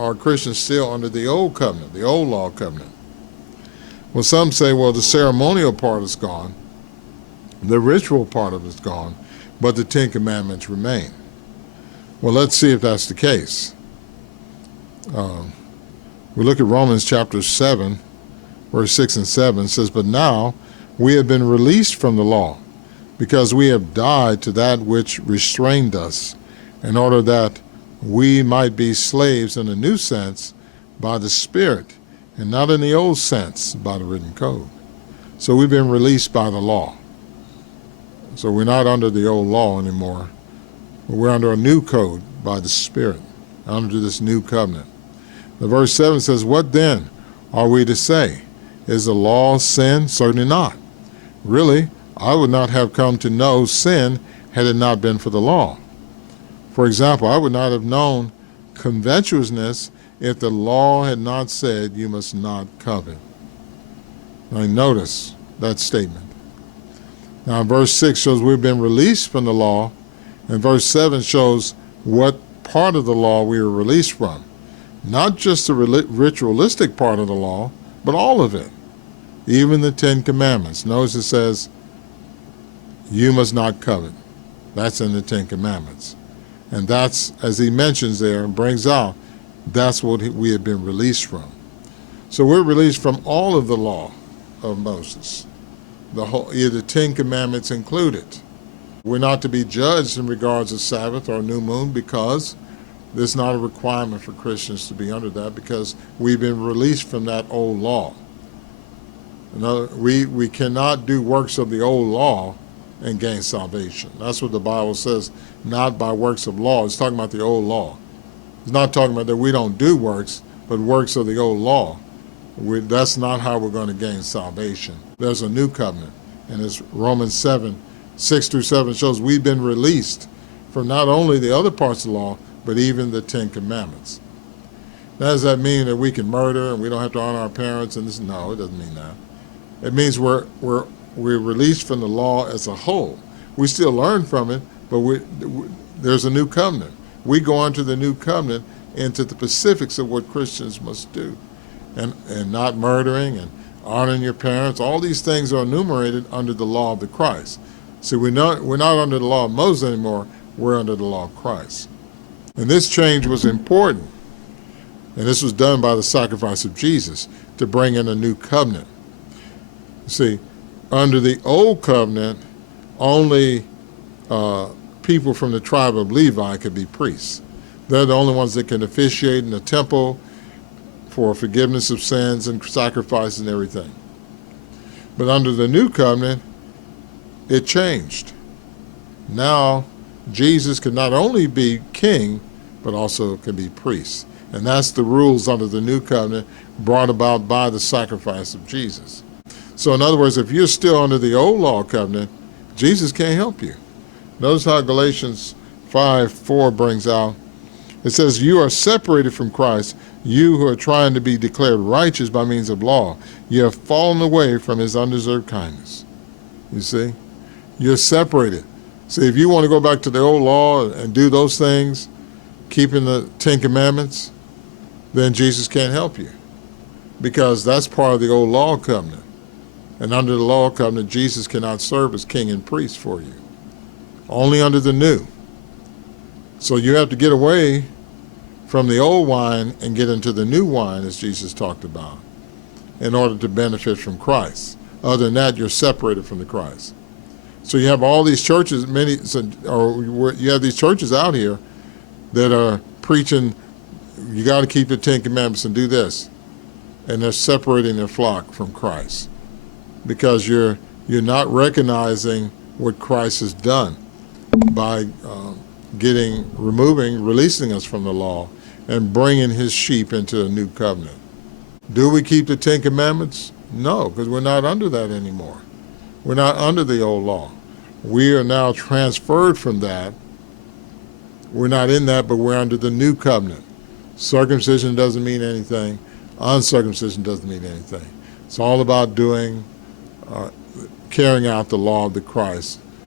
are Christians still under the old covenant, the old law covenant? Well, some say, well, the ceremonial part is gone, the ritual part of it is gone, but the Ten Commandments remain. Well, let's see if that's the case. We look at Romans chapter 7, verse 6 and 7. It says, but now we have been released from the law, because we have died to that which restrained us, in order that we might be slaves in a new sense by the Spirit, and not in the old sense by the written code. So we've been released by the law. So we're not under the old law anymore. We're under a new code by the Spirit, under this new covenant. The verse 7 says, what then are we to say? Is the law sin? Certainly not. Really, I would not have come to know sin had it not been for the law. For example, I would not have known covetousness if the law had not said you must not covet. Now notice that statement. Now verse 6 shows we've been released from the law, and verse 7 shows what part of the law we were released from. Not just the ritualistic part of the law, but all of it. Even the Ten Commandments. Notice it says, you must not covet. That's in the Ten Commandments. And that's, as he mentions there and brings out, that's what we have been released from. So we're released from all of the law of Moses. The Ten Commandments included. We're not to be judged in regards to Sabbath or new moon, because there's not a requirement for Christians to be under that, because we've been released from that old law. We cannot do works of the old law and gain salvation. That's what the Bible says, not by works of law. It's talking about the old law. It's not talking about that we don't do works, but works of the old law. That's not how we're going to gain salvation. There's a new covenant, and it's Romans 7, 6 through 7 shows we've been released from not only the other parts of the law, but even the Ten Commandments. Now, does that mean that we can murder and we don't have to honor our parents? And this? No, it doesn't mean that. It means we're released from the law as a whole. We still learn from it, but there's a new covenant. We go into the new covenant into the specifics of what Christians must do, and not murdering and honoring your parents. All these things are enumerated under the law of the Christ. See, we're not under the law of Moses anymore. We're under the law of Christ. And this change was important. And this was done by the sacrifice of Jesus to bring in a new covenant. See, under the old covenant, only people from the tribe of Levi could be priests. They're the only ones that can officiate in the temple for forgiveness of sins and sacrifice and everything. But under the new covenant, it changed. Now, Jesus can not only be king, but also can be priest. And that's the rules under the new covenant brought about by the sacrifice of Jesus. So in other words, if you're still under the old law covenant, Jesus can't help you. Notice how Galatians 5:4 brings out, it says, you are separated from Christ, you who are trying to be declared righteous by means of law. You have fallen away from his undeserved kindness. You see? You're separated. See, if you want to go back to the old law and do those things, keeping the Ten Commandments, then Jesus can't help you, because that's part of the old law covenant. And under the law covenant, Jesus cannot serve as king and priest for you. Only under the new. So you have to get away from the old wine and get into the new wine, as Jesus talked about, in order to benefit from Christ. Other than that, you're separated from the Christ. So you have all these churches, you have these churches out here that are preaching, you got to keep the Ten Commandments and do this. And they're separating their flock from Christ, because you're not recognizing what Christ has done by releasing us from the law and bringing his sheep into a new covenant. Do we keep the Ten Commandments? No, because we're not under that anymore. We're not under the old law. We are now transferred from that. We're not in that, but we're under the new covenant. Circumcision doesn't mean anything. Uncircumcision doesn't mean anything. It's all about carrying out the law of the Christ